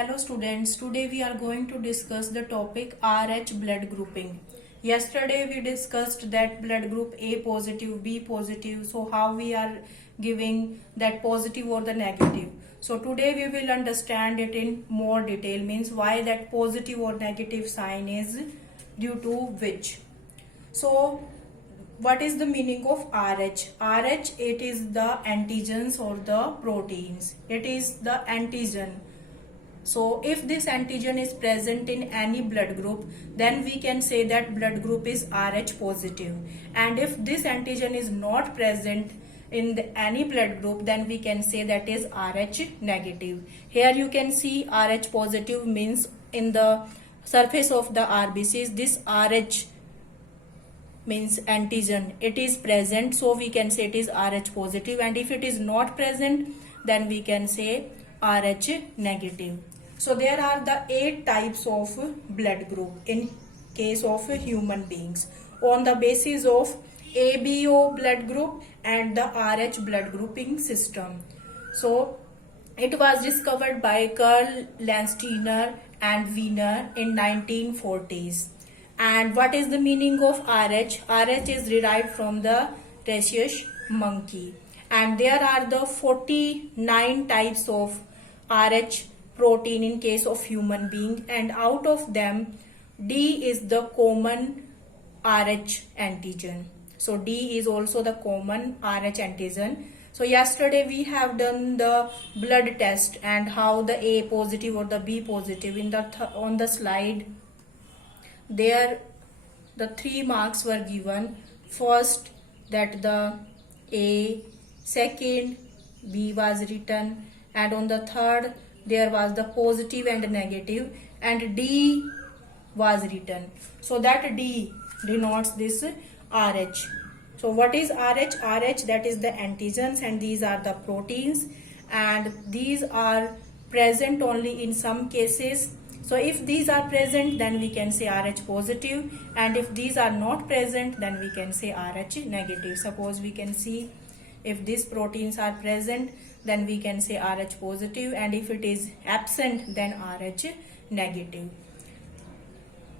Hello students, today we are going to discuss the topic RH blood grouping. Yesterday we discussed that blood group A positive, B positive, so how we are giving that positive or the negative. So today we will understand it in more detail, means why that positive or negative sign is due to which. So what is the meaning of RH? RH, it is the antigens or the proteins. It is the antigen. So if this antigen is present in any blood group, then we can say that blood group is RH positive. And if this antigen is not present in any blood group, then we can say that is RH negative. Here you can see RH positive means in the surface of the RBCs, this RH means antigen, it is present, so we can say it is RH positive, and if it is not present, then we can say RH negative. So there are the 8 types of blood group in case of human beings on the basis of ABO blood group and the RH blood grouping system. So it was discovered by Karl Landsteiner and Wiener in 1940s. And what is the meaning of RH? RH is derived from the rhesus monkey. And there are the 49 types of RH protein in case of human being, and out of them D is the common RH antigen. So D is also the common RH antigen. So yesterday we have done the blood test and how the A positive or the B positive in the on the slide there the 3 marks were given. First that the A, second B was written, and on the third there was the positive and negative, and D was written. So that D denotes this RH. So what is RH? RH, that is the antigens, and these are the proteins, and these are present only in some cases. So if these are present, then we can say RH positive, and if these are not present, then we can say RH negative. Suppose we can see if these proteins are present, then we can say RH positive, and if it is absent, then RH negative.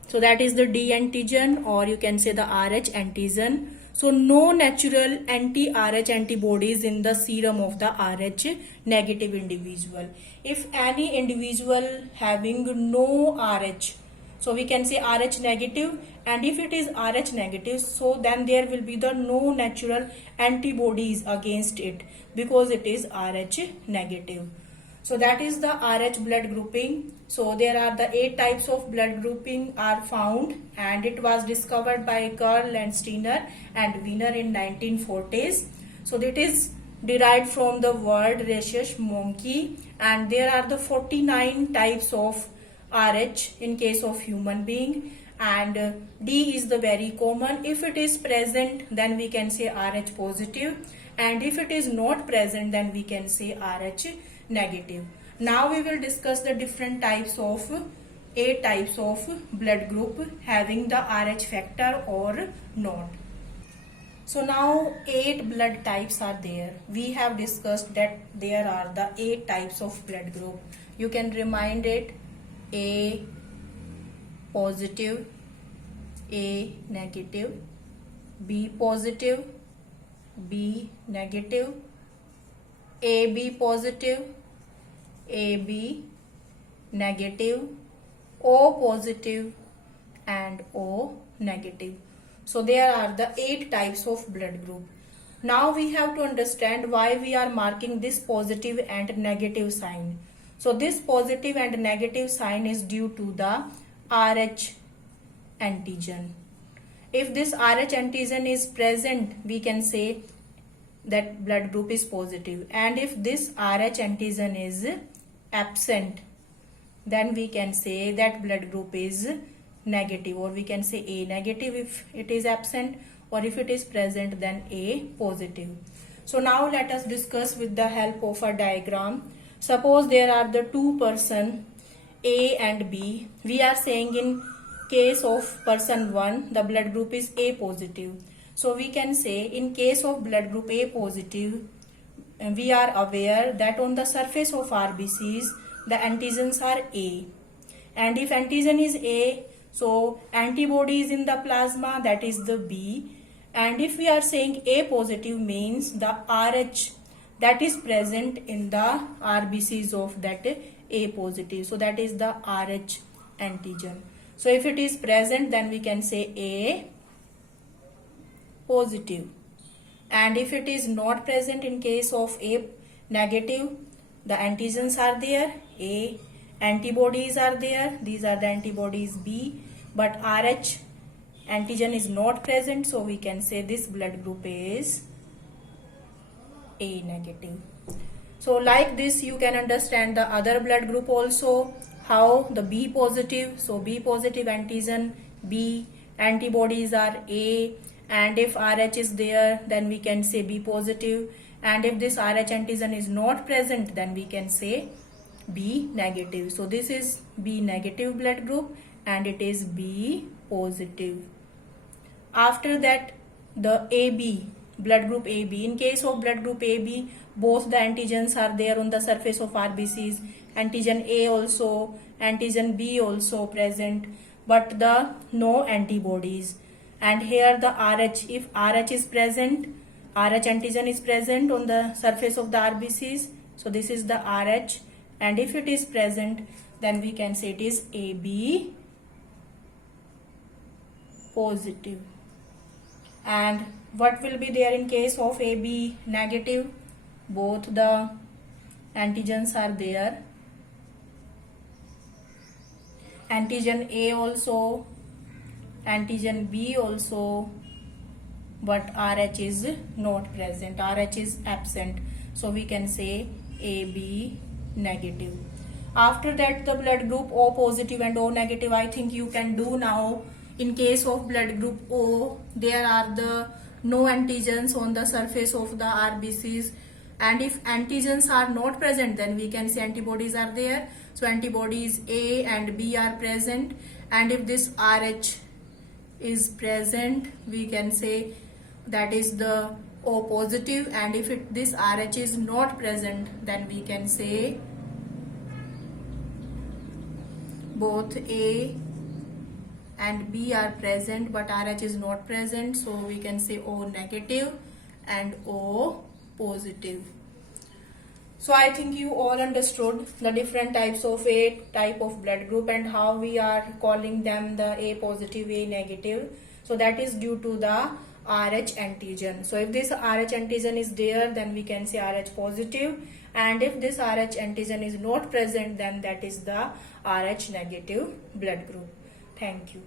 So that is the D antigen, or you can say the RH antigen. So no natural anti-RH antibodies in the serum of the RH negative individual. If any individual having no RH, so we can say RH negative, and if it is RH negative, so then there will be the no natural antibodies against it because it is RH negative. So that is the RH blood grouping. So there are the 8 types of blood grouping are found, and it was discovered by Karl Landsteiner and Wiener in 1940s. So that is derived from the word rhesus monkey, and there are the 49 types of RH in case of human being, and D is the very common. If it is present, then we can say RH positive, and if it is not present, then we can say RH negative. Now we will discuss the different types of 8 types of blood group having the RH factor or not. So now 8 blood types are there. We have discussed that there are the 8 types of blood group. You can remind it: A positive, A negative, B positive, B negative, AB positive, AB negative, O positive, and O negative. So there are the 8 types of blood group. Now we have to understand why we are marking this positive and negative sign. So this positive and negative sign is due to the RH antigen. If this RH antigen is present, we can say that blood group is positive, and if this RH antigen is absent, then we can say that blood group is negative, or we can say A negative if it is absent, or if it is present, then A positive. So now let us discuss with the help of a diagram. Suppose there are the 2 person A and B. We are saying in case of person 1, the blood group is A positive. So we can say in case of blood group A positive, we are aware that on the surface of RBCs the antigens are A. And if antigen is A, so antibody is in the plasma, that is the B. And if we are saying A positive means the RH that is present in the RBCs of that A positive. So that is the RH antigen. So if it is present, then we can say A positive. And if it is not present, in case of A negative, the antigens are there, A, antibodies are there, these are the antibodies B, but RH antigen is not present, so we can say this blood group is A negative. So like this you can understand the other blood group also, how the B positive, so B positive antigen B, antibodies are A, and if RH is there then we can say B positive, and if this RH antigen is not present then we can say B negative. So this is B negative blood group and it is B positive. After that, the AB, blood group AB. In case of blood group AB, both the antigens are there on the surface of RBCs. Antigen A also, antigen B also present, but the no antibodies. And here the RH, if RH is present, RH antigen is present on the surface of the RBCs. So this is the RH, and if it is present, then we can say it is AB positive. And what will be there in case of AB negative? Both the antigens are there. Antigen A also, antigen B also, but RH is not present, RH is absent. So we can say AB negative. After that, the blood group O positive and O negative, I think you can do now. In case of blood group O, there are the no antigens on the surface of the RBCs, and if antigens are not present then we can say antibodies are there. So antibodies A and B are present, and if this RH is present we can say that is the O positive, and if this RH is not present then we can say both A and B are present but RH is not present, so we can say O negative and O positive. So I think you all understood the different types of A type of blood group and how we are calling them the A positive, A negative. So that is due to the RH antigen. So if this RH antigen is there then we can say RH positive, and if this RH antigen is not present then that is the RH negative blood group. Thank you.